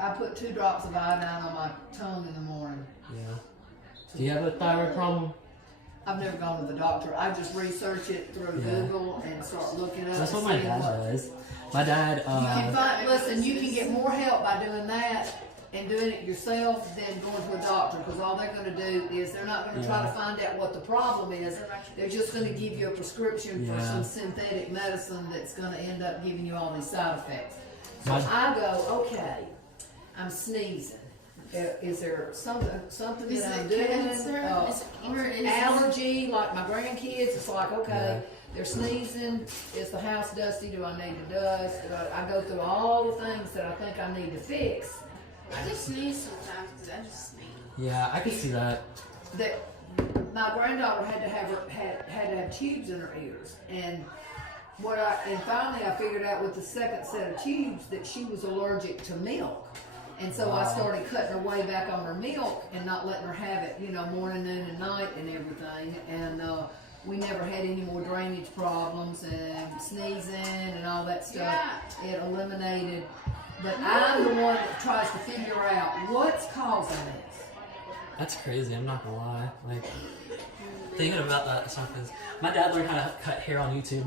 I put 2 drops of iodine on my tongue in the morning. Yeah. Do you have a thyroid problem? I've never gone to the doctor. I just research it through Google and start looking up. That's what my dad does. My dad. You can listen, you can get more help by doing that and doing it yourself than going to a doctor, because all they're going to do is they're not going to try to find out what the problem is. They're just going to give you a prescription for some synthetic medicine that's going to end up giving you all these side effects. So I go, okay, I'm sneezing. Is there something that I'm doing? Allergy, like my grandkids, it's like, okay, they're sneezing. Is the house dusty? Do I need to dust? I go through all the things that I think I need to fix. I just sneeze sometimes because I just sneeze. Yeah, I can see that. That my granddaughter had to have tubes in her ears, and finally I figured out with the second set of tubes that she was allergic to milk. And so I started cutting her way back on her milk and not letting her have it, morning, noon, and night and everything. And we never had any more drainage problems and sneezing and all that stuff. Yeah. It eliminated. But I'm the one that tries to figure out what's causing this. That's crazy. I'm not gonna lie. Like thinking about that stuff is. My dad learned how to cut hair on YouTube.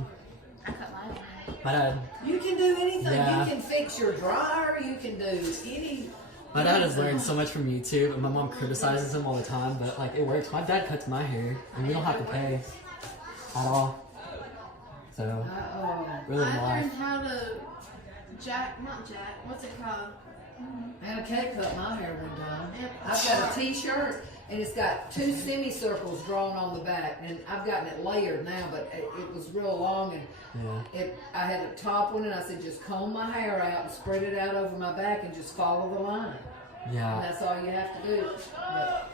I cut mine. My dad. You can do anything. Yeah. You can fix your dryer. You can do any. My dad has learned so much from YouTube, and my mom criticizes him all the time, but like it works. My dad cuts my hair, and we don't have to pay at all. So really I learned how to what's it called? And Kate cut my hair one time. I've got a t-shirt and it's got 2 semicircles drawn on the back, and I've gotten it layered now, but it was real long, and I had a top one, and I said just comb my hair out and spread it out over my back and just follow the line. Yeah. And that's all you have to do. But,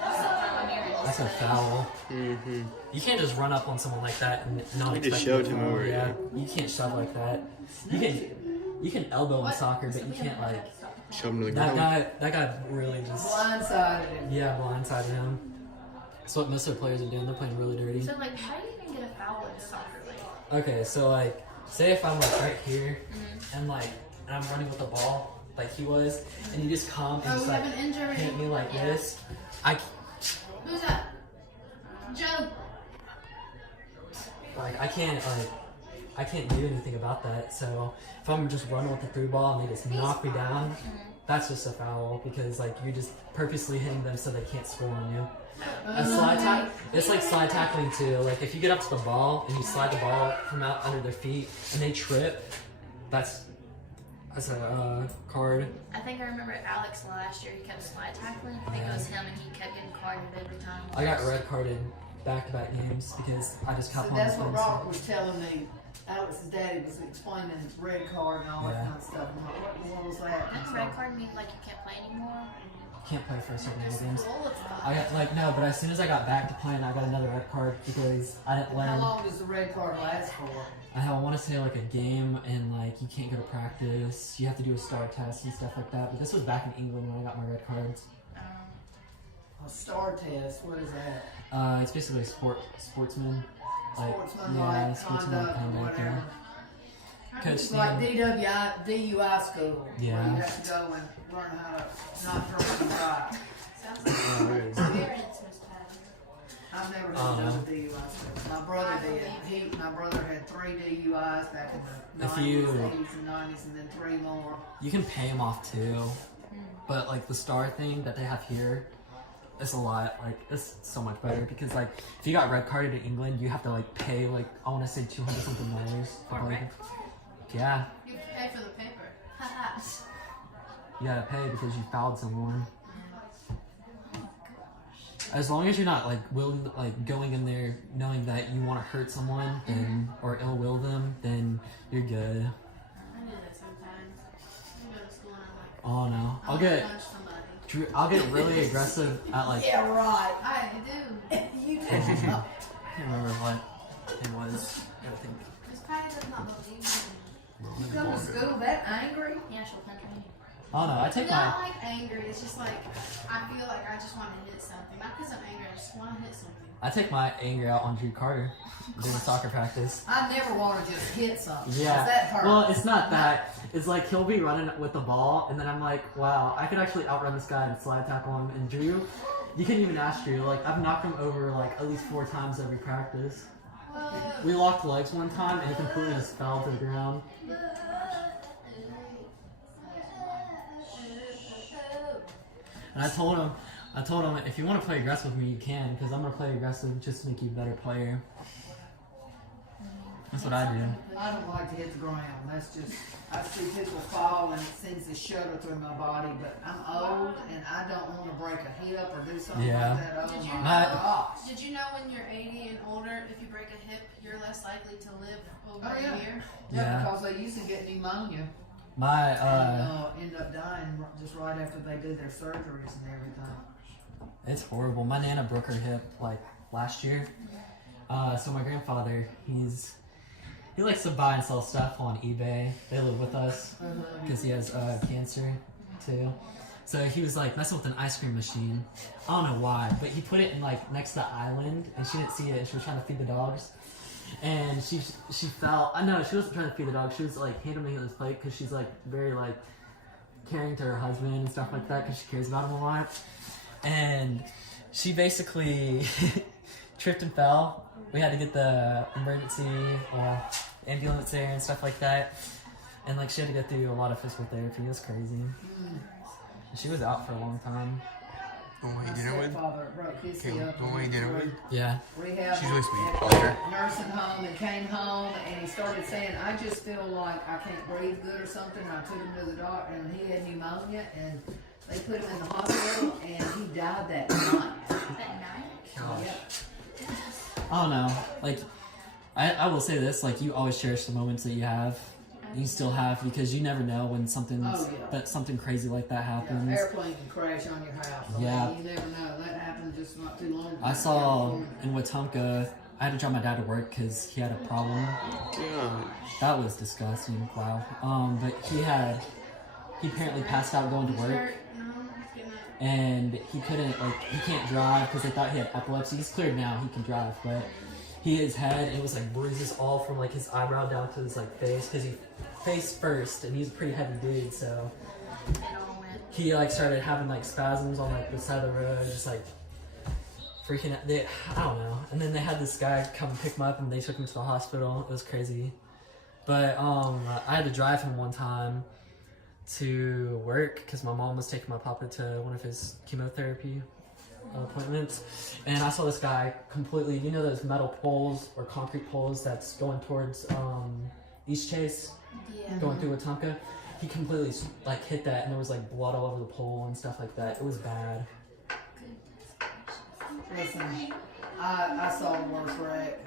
that's a foul. Mm-hmm. You can't just run up on someone like that and not expect just shove to him foul. over. Yeah, you can't shove like that. You can elbow in soccer, but you can't like shove him to the ground. That guy really just blindsided him. Yeah, blindsided him. That's what most of the players are doing. They're playing really dirty. So like, how do you even get a foul in soccer? Like, Okay, so like, say if I'm like right here and I'm running with the ball like he was, and you just come and just like hit me like this. Who's that? Joe. Like I can't do anything about that. So if I'm just running with the through ball and they just knock me down, that's just a foul, because like you're just purposely hitting them so they can't score on you. It's like slide tackling too. Like if you get up to the ball and you slide the ball from out under their feet and they trip, that's a card. I think I remember Alex last year. He kept slide tackling. I think it was him, and he kept getting carded every time. I got red carded back-to-back games because I just kept on. That's what Robert was telling me. Alex's daddy was explaining red card and all that kind of stuff. I'm like, what was that? Doesn't red card mean like you can't play anymore? Can't play for certain games. Full of stuff. I got no, but as soon as I got back to playing, I got another red card because I didn't learn. How long does the red card last for? I want to say like a game, and like you can't go to practice. You have to do a star test and stuff like that. But this was back in England when I got my red cards. A star test. What is that? It's basically a sportsman. Sportsman conduct, whatever. It's like DUI school. Yeah. Where you have to go and learn how to not drink and drive. Sounds like experience, Miss Patty. I've never done a DUI school. My brother did. My brother had 3 DUIs back in the 90s, 80s, and 90s, and then 3 more. You can pay them off too, but like the star thing that they have here, it's a lot. Like it's so much better because like if you got red carded in England, you have to like pay like I want to say $200 something. Yeah. You pay for the paper. You gotta pay because you fouled someone. As long as you're not like going in there knowing that you want to hurt someone, then or ill will them, then you're good. I do that sometimes. I go to school and I'm like, Oh no, I'll get really aggressive at like. Yeah, right. I do. You do. I can't remember what it was. I think. Miss Patty does not believe me. You go to school that angry? Yeah, she'll punch me. I don't know. I take Not my like angry. It's just like I feel like I just want to hit something. Not because I'm angry. I just want to hit something. anger out on Drew Carter during soccer practice. I never want to just hit something. 'Cause Yeah. that hurts. Well, it's not that. It's like he'll be running with the ball, and then I'm like, wow, I could actually outrun this guy and slide tackle him. And Drew, you couldn't even ask Drew. Like, I've knocked him over like at least 4 times every practice. We locked legs one time, and he completely just fell to the ground. And I told him, if you want to play aggressive with me, you can, because I'm going to play aggressive just to make you a better player. That's what I do. I don't like to hit the ground. That's just, I see people fall and it sends a shudder through my body, but I'm old and I don't want to break a hip or do something Yeah. like that. Oh Did you my know- gosh. Did you know when you're 80 and older, if you break a hip, you're less likely to live over Oh, yeah. a year? Yeah, Yeah. because they used to get pneumonia My, and end up dying just right after they did their surgeries and everything. it's horrible. My Nana broke her hip, like, last year. So my grandfather, he likes to buy and sell stuff on eBay. They live with us because he has cancer too. So he was like messing with an ice cream machine. I don't know why, but he put it in like next to the island, and she didn't see it. And she was trying to feed the dogs, and she fell. I know she wasn't trying to feed the dogs. She was like handling his plate because she's like very like caring to her husband and stuff like that because she cares about him a lot. And she basically tripped and fell. We had to get the emergency ambulance there and stuff like that. And like she had to go through a lot of physical therapy. It was crazy. She was out for a long time. The one My you did it with? stepfather broke his Okay, hip. the one you did it with? Yeah. Rehab She's really sweet. at I like her. nursing home and came home and he started saying, I just feel like I can't breathe good or something. I took him to the doctor and he had pneumonia and they put him in the hospital and he died that night. That night? Yep. I don't know. Like, I will say this. Like, you always cherish the moments that you have. You still have because you never know when something crazy like that happens. Yeah, airplane can crash on your house. I mean, Yeah. you never know. That happened just not too long ago. I saw in Wetumpka, I had to drive my dad to work because he had a problem. God. That was disgusting. Wow. But he apparently passed out going to work, Hurt? No, good night. and he can't drive because they thought he had epilepsy. He's cleared now. He can drive, but his head, it was like bruises all from like his eyebrow down to his like face because he face first, and he's a pretty heavy dude, so It all went. he like started having like spasms on like the side of the road, just like freaking out. I don't know. And then they had this guy come pick him up, and they took him to the hospital. It was crazy. But I had to drive him one time to work because my mom was taking my papa to one of his chemotherapy appointments, and I saw this guy completely. You know those metal poles or concrete poles that's going towards East Chase, Yeah. going through Wetumpka? He completely like hit that, and there was like blood all over the pole and stuff like that. It was bad. Listen, I saw a worse wreck.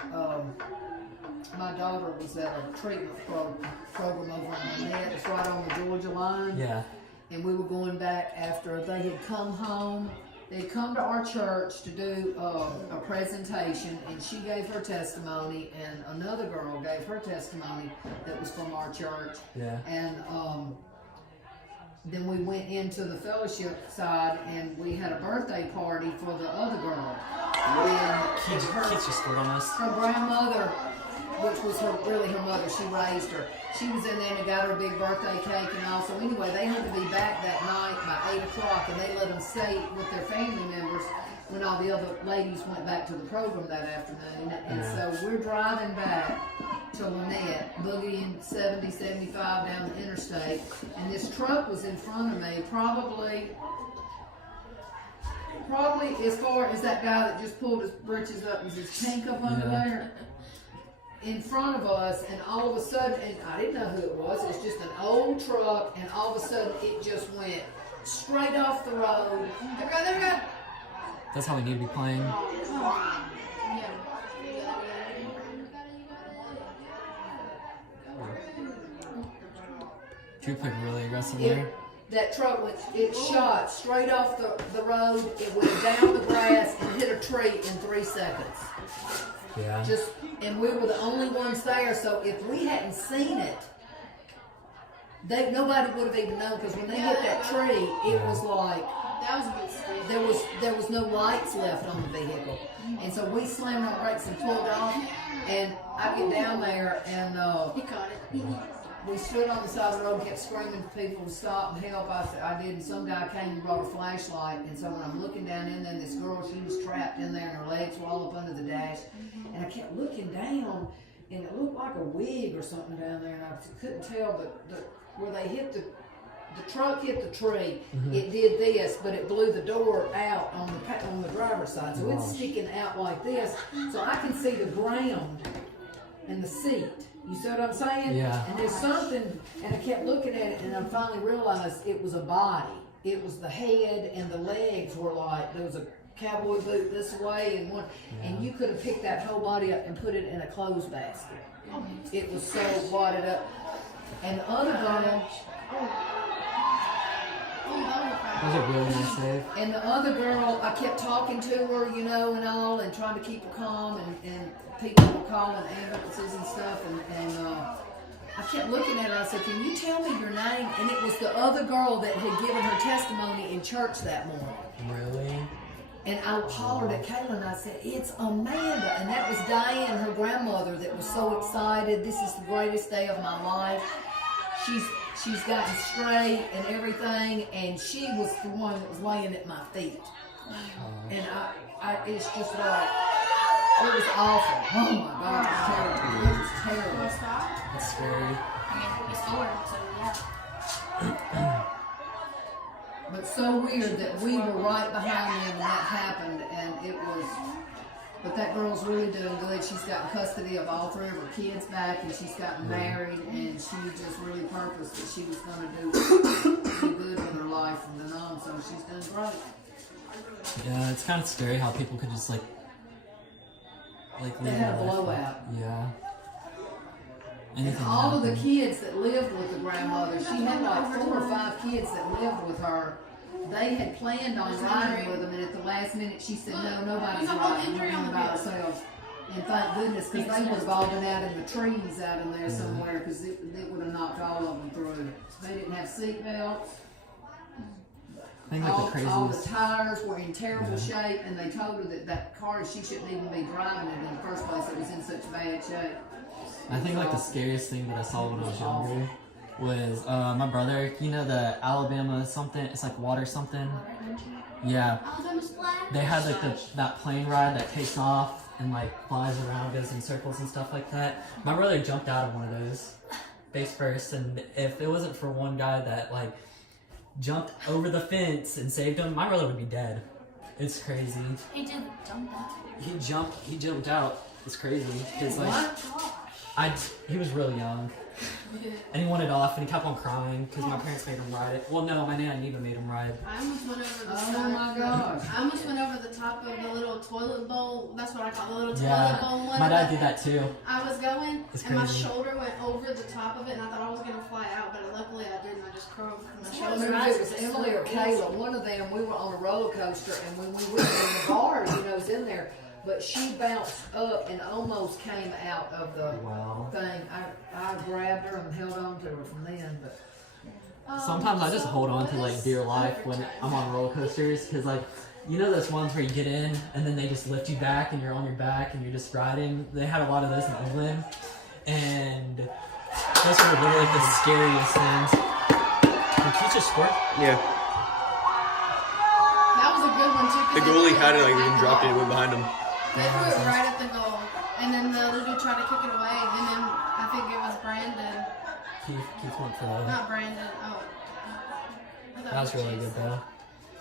My daughter was at a treatment program over in Manette. It's right on the Georgia line. Yeah. And we were going back after they had come home. They'd come to our church to do a presentation, and she gave her testimony, and another girl gave her testimony that was from our church. Yeah. And then we went into the fellowship side, and we had a birthday party for the other girl. And Kids just scored on us. her grandmother, which was really her mother, she raised her. She was in there and got her a big birthday cake and all. So anyway, they had to be back that night by 8 o'clock, and they let them stay with their family members when all the other ladies went back to the program that afternoon. And so we're driving back to Lynette, boogieing 70, 75 down the interstate, and this truck was in front of me, probably as far as that guy that just pulled his britches up and his tank up under there. In front of us, and all of a sudden, and I didn't know who it was, it's just an old truck, and all of a sudden it just went straight off the road. There we go. That's how we need to be playing. Drew played really aggressive there. That truck it shot straight off the road, it went down the grass and hit a tree in 3 seconds. Yeah. And we were the only ones there, so if we hadn't seen it, nobody would have even known, because when they hit that tree, it was like That was a bit scary. there was no lights left on the vehicle, and so we slammed on brakes and pulled off. And I get down there, and He caught it. we stood on the side of the road and kept screaming for people to stop and help. I did, and some guy came and brought a flashlight. And so when I'm looking down in there, this girl, she was trapped in there, and her legs were all up under the dash. And I kept looking down, and it looked like a wig or something down there, and I couldn't tell, but where they hit the truck hit the tree, it did this, but it blew the door out on the driver's side, so it's sticking out like this, so I can see the ground and the seat. You see what I'm saying? Yeah. And there's something, and I kept looking at it, and I finally realized it was a body. It was the head, and the legs were like, there was a cowboy boot this way and one, and you could have picked that whole body up and put it in a clothes basket. It was so wadded up. And the other girl, That was a really nice save. and the other girl, I kept talking to her, you know, and all, and trying to keep her calm, and people were calling ambulances and stuff, and I kept looking at her. I said, "Can you tell me your name?" And it was the other girl that had given her testimony in church that morning. Really? And I hollered at Kayla, and I said, "It's Amanda." And that was Diane, her grandmother, that was so excited. This is the greatest day of my life. She's gotten straight and everything, and she was the one that was laying at my feet. And it's just like, it was awful. Oh my God, it was terrible. It was terrible. That's scary. I mean, he's older, so yeah. But so weird that we were right behind them when that happened, and it was. But that girl's really doing good. She's gotten custody of all 3 of her kids back, and she's gotten married, and she just really purposed that she was going to do good with her life from then on. So she's done great. Yeah, it's kind of scary how people could just like They live had a their life. blowout. Yeah. And Anything all of the happen. kids that lived with the grandmother, she had like 4 or 5 kids that lived with her. They had planned on riding with them, and at the last minute she said, "No, nobody's riding. We're going by ourselves." And thank goodness, because they would have all been out in the trees out in there somewhere, because it would have knocked all of them through. They didn't have seat belts. I think like the All the craziest. tires were in terrible shape, and they told her that car, she shouldn't even be driving it in the first place. It was in such bad shape. I think like the scariest thing that I saw when I was younger was my brother. You know the Alabama something. It's like water something. Yeah. Alabama's flag. They had like that plane ride that takes off and like flies around, goes in circles and stuff like that. My brother jumped out of one of those face first, and if it wasn't for one guy that like jumped over the fence and saved him, my brother would be dead. It's crazy. He did jump that. He jumped out. It's crazy. Cause like What? he was really young. And he wanted off, and he kept on crying because my parents made him ride it. Well, no, my Nana Neva made him ride. I almost went over the Oh side. my gosh. I almost went over the top of the little toilet bowl. That's what I call the little toilet Yeah, bowl one. my dad did that too. I was going, It's and my crazy. shoulder went over the top of it, and I thought I was going to fly out, but luckily I didn't. I just curled my I don't shoulder. remember if it was Emily or Kayla, one of them, we were on a roller coaster, and when we went in the bar, you know, was in there, but she bounced up and almost came out of the Wow. thing. I grabbed her and held on to her from then, but Sometimes I just hold on to like dear life when I'm on roller coasters because like you know those ones where you get in and then they just lift you back and you're on your back and you're just riding. They had a lot of those in England, and those were literally like the scariest things. Can you just squirt? Yeah. That was a good one too. 'cause The they goalie threw had it like right even at dropped the it and goal. went behind him. They threw it right at the goal, and then the other dude tried to kick it away, and then I think it was Brandon, Keith went for that. not Brandon. Oh, I thought That was it really Chase. good though.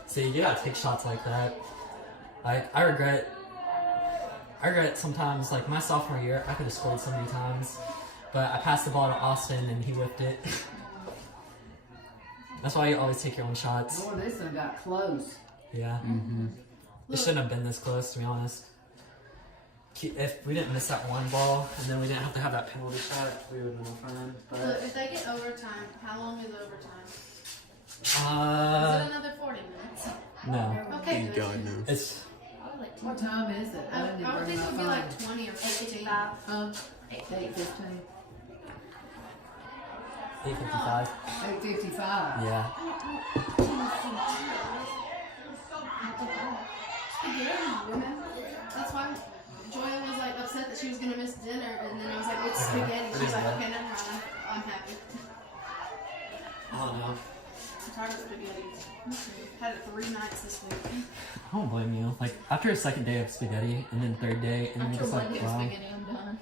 See, you gotta take shots like that. Like I regret sometimes, like my sophomore year, I could have scored so many times, but I passed the ball to Austin and he whipped it. That's why you always take your own shots. boy, this one got close. Yeah. It shouldn't have been this close, to be honest. If we didn't miss that one ball and then we didn't have to have that penalty shot, we would have been fine. Look, But if they get overtime, how long is overtime? Is uh, it another 40 minutes? no, Okay, Thank good. God, no. it's Probably like What time is it? I didn't would bring think it my would be phone. like 20 or 15. 8:55. 8:15. 8:55. 8:55. Yeah. Spaghetti, remember? That's why Joya was like upset that she was gonna miss dinner, and then I was like, it's Okay. spaghetti. It She's is like, good. okay, never mind. I'm happy. I don't know. I'm tired of spaghetti. Had it 3 nights this week. I don't blame you. Like after a second day of spaghetti and then third day and then After just one like day of wow. spaghetti, I'm done.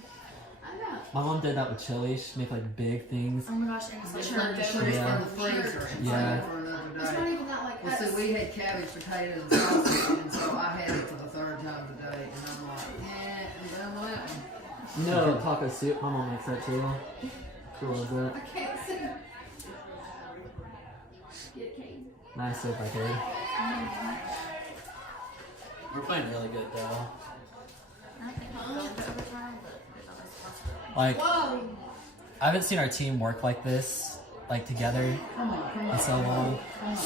I know. My mom did that with chili. She'd make like big things. Oh my gosh, and it's Just like put the leftovers. shrimp Yeah. in the freezer and Yeah. save it for another It's not day. even that like Well, that. see, we had cabbage, potatoes, and sausage, and so I had it for the 3rd time today, and I'm like, yeah, I'm done with that one. You know, taco soup. My mom makes that too. She loves it. I can't see. Get a cake. Nice soup I could. We're playing really good though. I think I'm going to overtime, but there's always a possibility. Like Whoa. I haven't seen our team work like this, like together, Come on. in so long. Come on.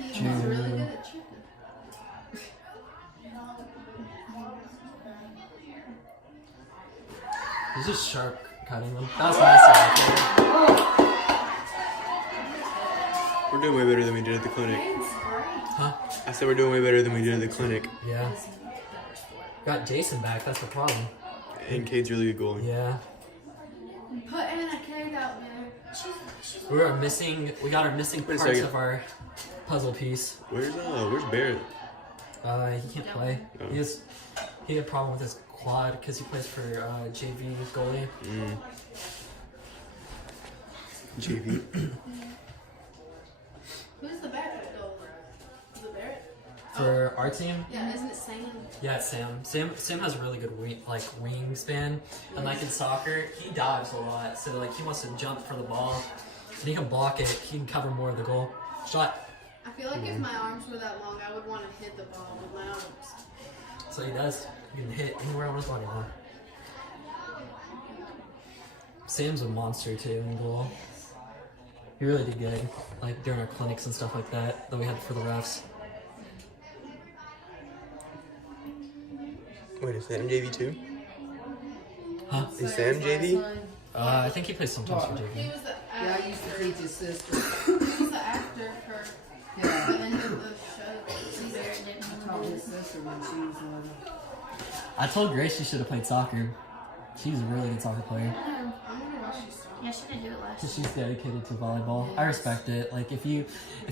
He was really good at chicken. He's just sharp cutting them. That was nice. We're doing way better than we did at the clinic. Cade's great. Huh? I said we're doing way better than we did at the clinic. Yeah. Got Jason back. That's the problem. And Cade's really good goalie. Yeah. Put Anna Cade out there. We were missing. We got our missing Wait a parts second. of our puzzle piece. Where's Barrett? He can't play. Oh. He had a problem with his quad because he plays for JV goalie. JV. Who's the backup goalie? Is it Barrett? For our team, Yeah, isn't it Sam? yeah, it's Sam. Sam has a really good wingspan, and like in soccer, he dives a lot. So like he wants to jump for the ball, and he can block it. He can cover more of the goal. Shot. I feel like if my arms were that long, I would want to hit the ball with my arms. So he does. He can hit anywhere on his body now. Sam's a monster too in goal. He really did good, like during our clinics and stuff like that we had for the refs. Wait, is Sam JV too? Huh? Is Sam JV? I think he plays sometimes for He JV. was the Yeah, I used to actor. teach his sister. He was the actor for Yeah. the end of the show. Barrett didn't I want taught to do his this. sister when she was little. I told Grace she should have played soccer. She's a really good soccer player. I wonder why she's so. Yeah, she didn't do it last Cause year. she's dedicated to volleyball. I respect it. Like if you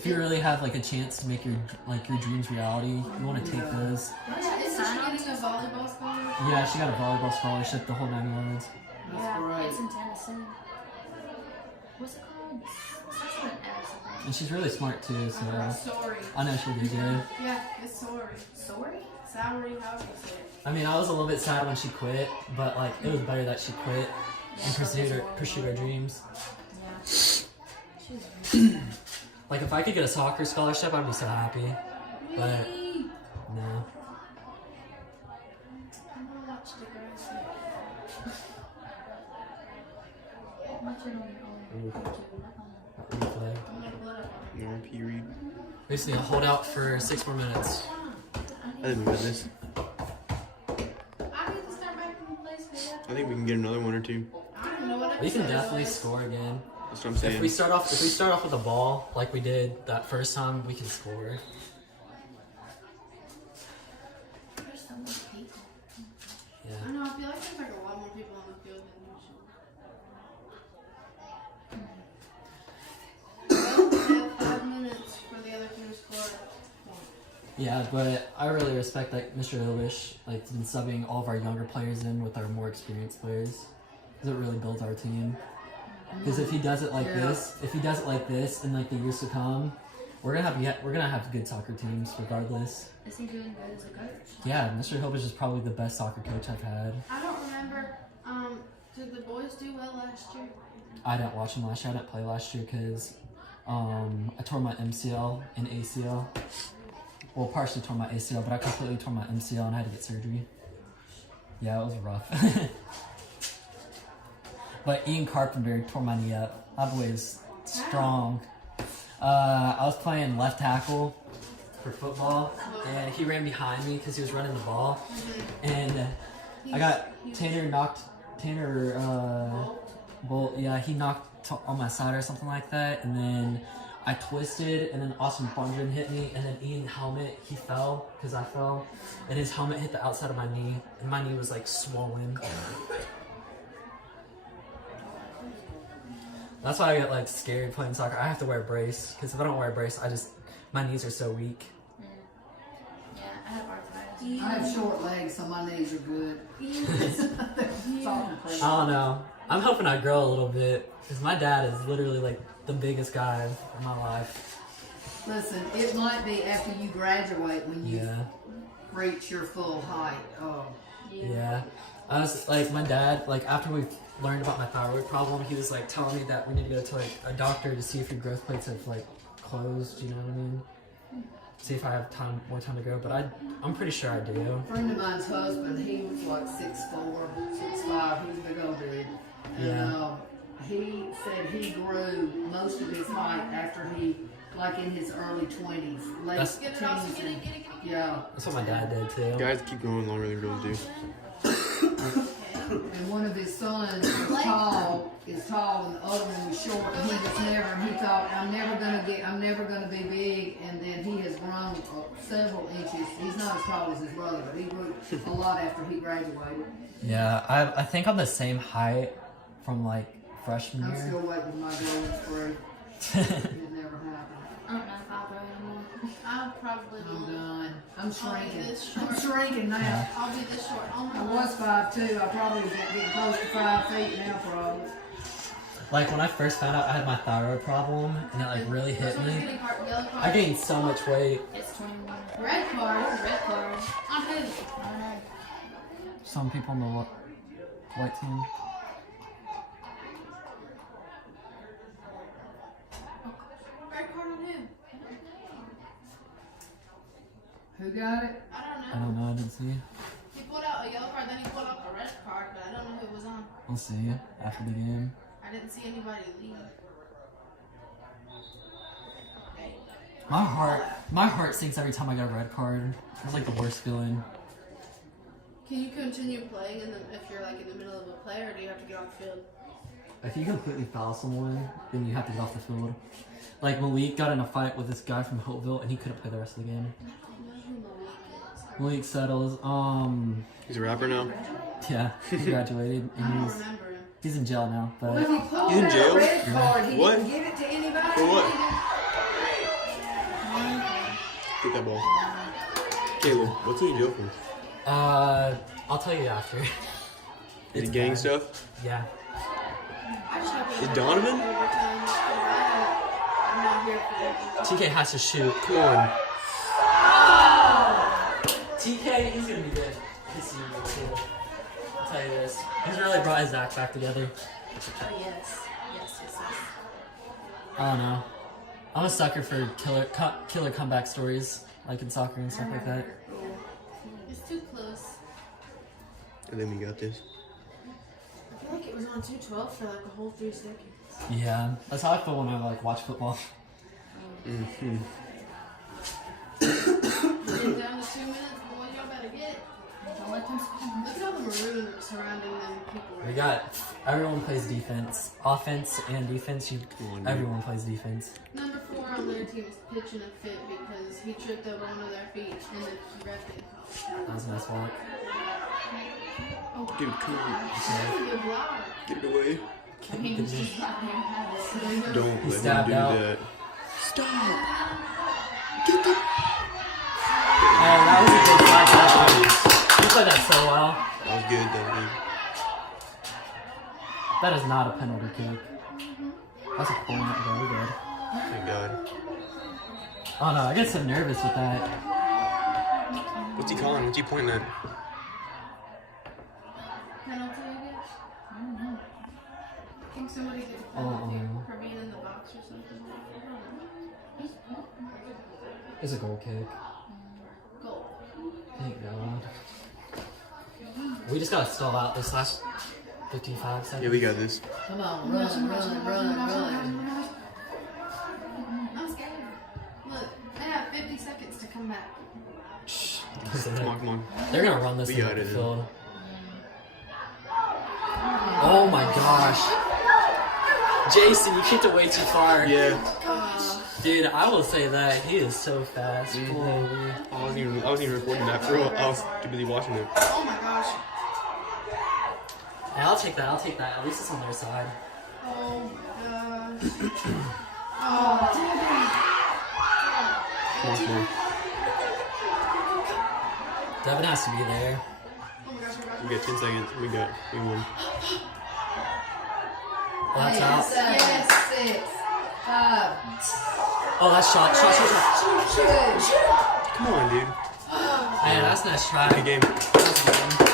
really have like a chance to make your dreams reality, you want to take those. Isn't she getting a volleyball scholarship? Yeah, she got a volleyball scholarship, the whole 9 yards. Yeah, great. it's in Tennessee. What's it called? Starts with an S, I think. And she's really smart too, so Sorry. I know she'll do good. Yeah, it's sorry. Sorry? Salary, however you say it. I mean, I was a little bit sad when she quit, but like it was better that she quit and pursued her dreams. Yeah. She's Like if I could get a soccer scholarship, I'd be so happy. But Whee! no. I'm gonna watch the grass. watch it on your own. That red flag. I'm gonna blood up on No, P. Reed. We just need to hold out for 6 more minutes. I didn't win this. it. I need to start back in the place for that. I think we can get another one or two. I don't even know what We can episode it definitely was. score again. That's what I'm If saying. we start off with a ball like we did that first time, we can score. There's so many people. Yeah. I know, I feel like there's like a lot more people on the field than usual. Well, we have 5 minutes for the other team to score. Yeah, but I really respect like Mr. Ilvish, like been subbing all of our younger players in with our more experienced players, because it really builds our team. Because if he does it like this, in like the years to come, we're gonna have good soccer teams regardless. Is he doing good as a coach? Yeah, Mr. Ilvish is probably the best soccer coach I've had. I don't remember, did the boys do well last year? I didn't watch him last year. I didn't play last year because I tore my MCL and ACL. Well, partially tore my ACL, but I completely tore my MCL and I had to get surgery. Yeah, it was rough. But Ian Carpenter tore my knee up. That boy is strong. I was playing left tackle for football, and he ran behind me because he was running the ball. And I got Tanner Bolt. Yeah, he knocked on my side or something like that, and then I twisted, and then Austin Bundren hit me, and then Ian helmet, he fell because I fell, and his helmet hit the outside of my knee, and my knee was like swollen. That's why I get like scared playing soccer. I have to wear a brace because if I don't wear a brace, my knees are so weak. Yeah, I have arthritis. I have short legs, so my knees are good. I don't know. I'm hoping I grow a little bit because my dad is literally like the biggest guy in my life. Listen, it might be after you graduate when you Yeah. reach your full height. Oh. Yeah. I was like, my dad, like after we learned about my thyroid problem, he was like telling me that we need to go to like a doctor to see if your growth plates have like closed, you know what I mean? See if I have more time to grow, but I'm pretty sure I do. A friend of mine's husband, he was like 6'4", 6'5", he was a big old dude. And Yeah. he said he grew most of his height after he, like in his early 20s, late That's- teens. Get it off, get it, get it. Yeah. That's what my dad did too. Guys keep growing longer than girls do. And one of his sons is tall, and the other one was short, and he thought, I'm never gonna be big, and then he has grown several inches. He's not as tall as his brother, but he grew a lot after he graduated. Yeah, I think I'm the same height from like freshman I'm year. still waiting for my growing spurt. It never happened. I don't know if I'll grow anymore. I probably I'm won't. done. I'm I'll be shrinking. this short. I'm shrinking now. I'll be this short. Oh my I God. was 5'2". I probably was getting close to 5 feet now, probably. Like when I first found out I had my thyroid problem and it like really hit This one's me, getting yellow card. I gained so much weight. It's 21. Red card. Red card. On who? I don't know. Some people on the white team. Red card on who? Who got it? I don't know. I don't know, I didn't see. He pulled out a yellow card, then he pulled out a red card, but I don't know who it was on. We'll see after the game. I didn't see anybody leave. Okay. My heart sinks every time I get a red card. It's like the worst feeling. Can you continue playing if you're like in the middle of a play, or do you have to get off the field? If you completely foul someone, then you have to get off the field. Like Malik got in a fight with this guy from Hopeville and he couldn't play the rest of the game. I don't know who Malik is. Malik settles. He's a rapper now. Yeah, he graduated I don't and remember him. he's in jail now. Well, But if he pulled He's in out jail? a red card, he What? didn't give it to anybody. For what? Get that ball. Caleb, what's he in jail for? I'll tell you after. Is It's it gang bad. stuff? Yeah. I just hope Is it's Donovan? overtime, 'cause I'm not here for it. TK has to shoot. Come on. TK, he's gonna be good. His senior year too. I'll tell you this. He's really brought his act back together. Oh, yes. Yes, yes, yes. I don't know. I'm a sucker for killer comeback stories, like in soccer and stuff like that. It's too close. And then we got this. I feel like it was on 212 for like a whole 3 seconds. Yeah, that's how I feel when I like watch football. Mm-hmm. Getting down to 2 minutes, boy, y'all better get. Don't let them score. Look at all the maroon surrounding them people We right got everyone plays defense, offense and defense. Come on, dude. Everyone plays defense. Number 4 on their team is pitching a fit because he tripped over one of their feet and the ref didn't call. That was a nice walk. Dude, come on. That's a good block. Get it away. He was just not there. Don't He let stabbed him do out. that. Stop. Get the... Hey, that was a good fight. You played that so well. That was good, though. That is not a penalty kick. That's a point. Very good. Thank God. Oh no, I get so nervous with that. What's he calling? What's he pointing at? Penalty, I guess? I don't know. I think somebody did a penalty for being in the box or something. I don't know. It's a goal kick. Goal. Thank God. We just gotta stall out this last 55 seconds. Yeah, we got this. Come on, run. I'm scared. Look, they have 50 seconds to come back. Come on, come on. They're gonna run this We thing got up the it, then. field. Oh my gosh. Jason, you kicked it way too far. Yeah. Dude, I will say that he is so fast. Holy. I wasn't even recording that for real. I was too busy watching it. Oh my gosh. Hey, I'll take that. At least it's on their side. Oh my gosh. Come on, come on. Devin has to be there. Oh my gosh, We got 10 seconds. We won. Oh, that's Eight, out. 7, Yes. 6, 5, Oh, that's shot. Shot. 2. Come on, dude. Hey, that's a nice try. Good game. That's a good one.